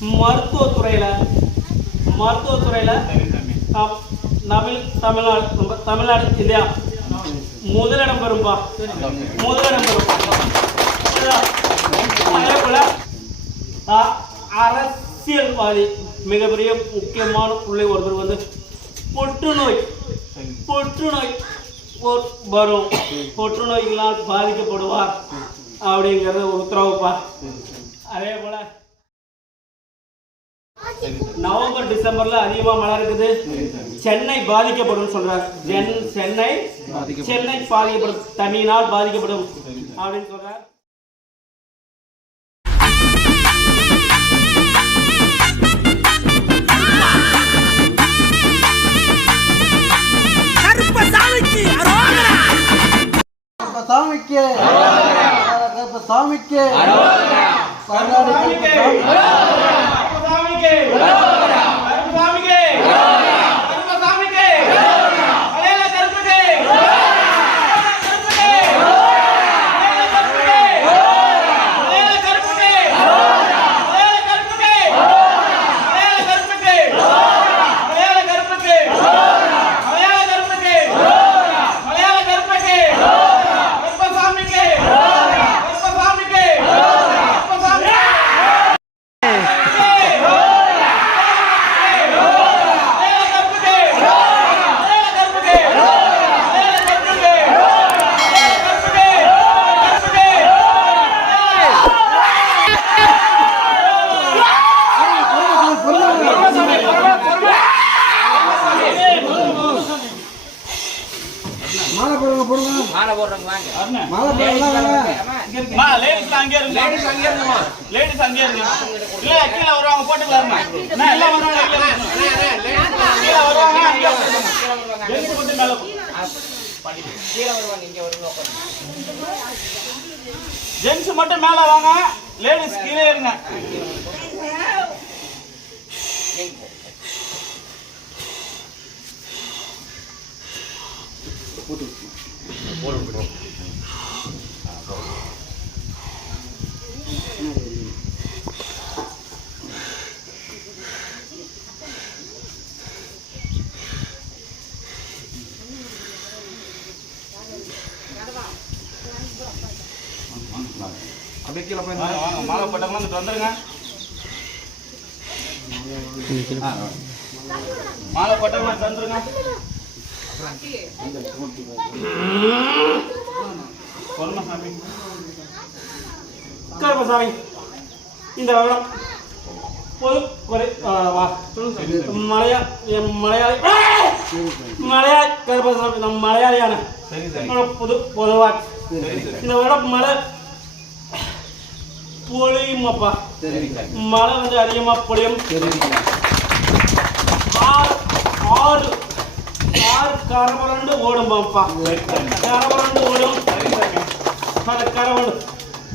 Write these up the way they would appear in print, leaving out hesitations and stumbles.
மருத்துவத்துறையில் தமிழ்நாடு இந்தியா முதலிடம் பெறும்பா. அதே போல அரசியல்வாதி மிகப்பெரிய முக்கியமான புள்ளி ஒருத்தர் வந்து புற்றுநோய் வரும், புற்றுநோய்களால் பாதிக்கப்படுவார் அப்படிங்கிறது ஒரு உத்தரவுப்பா. அதே போல நவம்பர் டிசம்பர்ல அதிகமா மழை இருக்குது, சென்னை பாதிக்கப்படும் சொல்றாரு. சென்னை பாதிக்கப்படும், தண்ணியினால் பாதிக்கப்படும் அப்படின்னு சொல்றார். ஜென்ஸ் மட்டும் மேல வாங்க, லேடிஸ் கீழே இருங்க. மாலை போட்டவங்க வந்துருங்க. மாலை போட்டவங்க தந்துருங்க. கருப்பசாமி, இந்த வருடம் பொது மலையாளி கருப்பசாமி, நம்ம மலையாளியான பொதுவாக இந்த வருடம் மழை பொழியுமாப்பா. மழை வந்து அதிகமா பொழியும். ஆறு கரவரண்டு ஓடும்பாப்பா, கரவரண்டு ஓடும். அந்த கரவரண்டு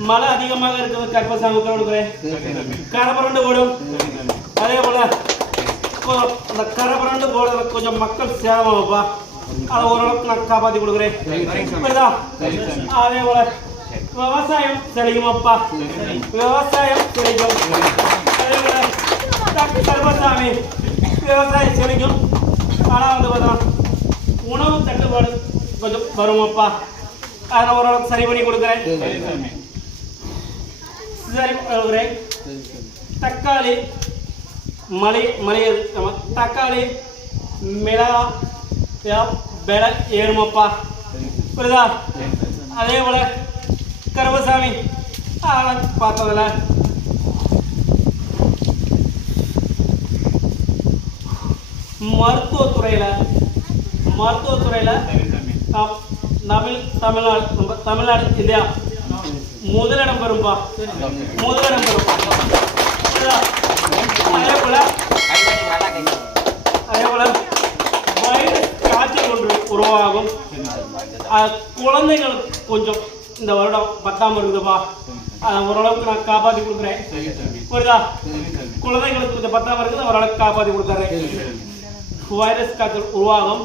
மழை அதிகமாக இருக்கிறது கருப்பசாமி கொடுக்குறேன், கரவரண்டு ஓடும். அதே போல அந்த கரவரண்டு ஓடுற கொஞ்சம் மக்கள் சேதமாப்பா, அதை ஓரளவுக்கு நான் காப்பாற்றி கொடுக்குறேன். அதே போல விவசாயம் செழிக்குமாப்பா, விவசாயம் செழிக்கும். அதே போல கருப்பசாமி விவசாயம் செழிக்கும். ஆனால் வந்து பார்த்தா உணவு தட்டுப்பாடு கொஞ்சம் வருமாப்பா, அதை ஓரளவுக்கு சரி பண்ணி கொடுக்குறேன். சரி கொடுக்குறேன். தக்காளி தக்காளி மிளகா விலை ஏறுமாப்பா, புரியுதா? அதே போல கருப்பசாமி பார்த்ததில்ல மருத்துவத்துறையில் தமிழ்நாடு இந்தியா முதலிடம் பெறும்பா. அதே போல வைரஸ் காய்ச்சல் ஒன்று உருவாகும். குழந்தைகளுக்கு கொஞ்சம் இந்த வருடம் 10ஆம் இருக்குதுப்பா, ஓரளவுக்கு நான் காப்பாற்றி கொடுக்குறேன். புரியுதா? குழந்தைகளுக்கு கொஞ்சம் 10ஆம் இருக்குது, ஓரளவுக்கு காப்பாற்றி கொடுக்குறேன். வைரஸ் காய்ச்சல் உருவாகும்.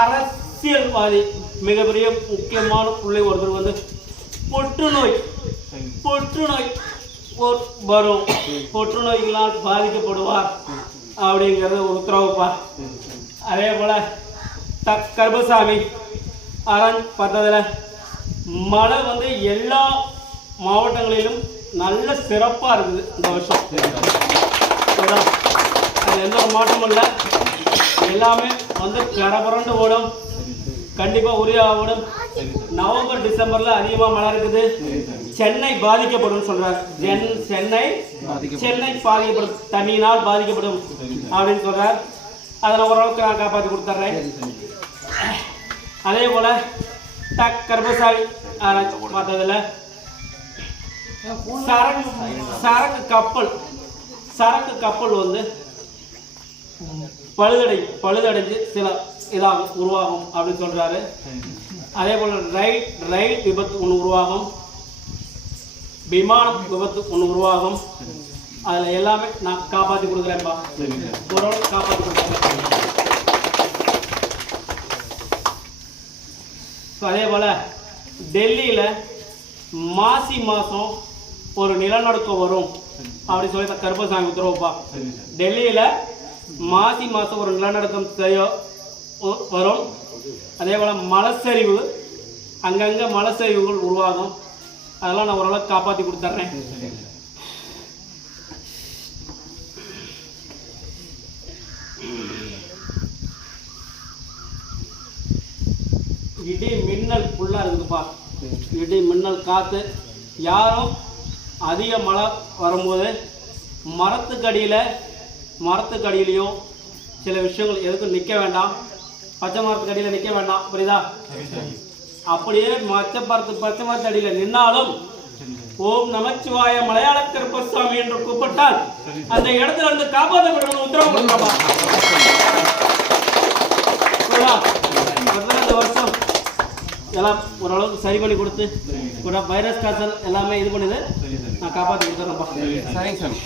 அரசியல்வாதி மிகப்பெரிய முக்கியமான புள்ளி ஒருத்தர் வந்து புற்றுநோய் வரும், புற்றுநோய்களால் பாதிக்கப்படுவார் அப்படிங்கிறது ஒரு உத்தரவுப்பா. அதே போல கருப்பசாமி ஆராய்ச்சி பார்த்ததுல மழை வந்து எல்லா மாவட்டங்களிலும் நல்ல சிறப்பாக இருக்குது இந்த வருஷம். அது எந்த ஒரு மாற்றமும் இல்லை, எல்லாமே வந்து கரபுரண்டு ஓடும், கண்டிப்பாக உறுதியாக ஓடும். நவம்பர் டிசம்பர்ல அதிகமாக மழை இருக்குது. சென்னை பாதிக்கப்படும் சொல்றாரு. சென்னை பாதிக்கப்படும், தண்ணியினால் பாதிக்கப்படும் அப்படின்னு சொல்றார். அதில் ஓரளவுக்கு நான் காப்பாற்றி கொடுத்துட்றேன். அதே போல கர்ப்பசாமி பார்த்ததுல சரக்கு கப்பல் வந்து பழுதடைஞ்சு சில இதாகும் உருவாகும் அப்படின்னு சொல்றாரு. அதே போல ரயில் விபத்து ஒன்று உருவாகும், விமானம் விபத்து ஒன்று உருவாகும். அதில் எல்லாமே நான் காப்பாற்றி கொடுக்குறேன்ப்பா, ஓரளவுக்கு காப்பாற்றி கொடுக்குறேன். அதே போல் டெல்லியில் மாசி மாதம் ஒரு நிலநடுக்கம் வரும் அப்படின்னு சொல்லி கருப்பசாமி உத்தரவுப்பா. டெல்லியில் மாசி மாதம் ஒரு நிலநடுக்கம் வரும். அதே போல் மலைச்சரிவு, அங்கங்கே மலைச்சரிவுகள் உருவாகும். அதெல்லாம் நான் ஓரளவுக்கு காப்பாற்றி கொடுத்துட்றேன். இடி மின்னல் ஃபுல்லாக இருக்குதுப்பா. இடி மின்னல் காற்று. யாரும் அதிக மழை வரும்போது மரத்துக்கடியிலையோ சில விஷயங்கள் எதுக்கும் நிற்க வேண்டாம். பச்சை மரத்துக்கடியில் நிற்க வேண்டாம், புரியுதா? அப்படியே பச்சை மரத்து அடியில் நின்னாலும் ஓம் நமச்சிவாய மலையாள கருப்பசாமி என்று கூப்பிட்டால் அந்த இடத்துல இருந்து காப்பாற்றப்படணும் உத்தரவு கொடுக்கலாமா? இந்த வருஷம் எல்லாம் ஓரளவுக்கு சரி பண்ணி கொடுத்து வைரஸ் காய்ச்சல் எல்லாமே இது பண்ணுது, நான் காப்பாற்றி கொடுத்துறேன்ப்பா. சரிங்க சாமி.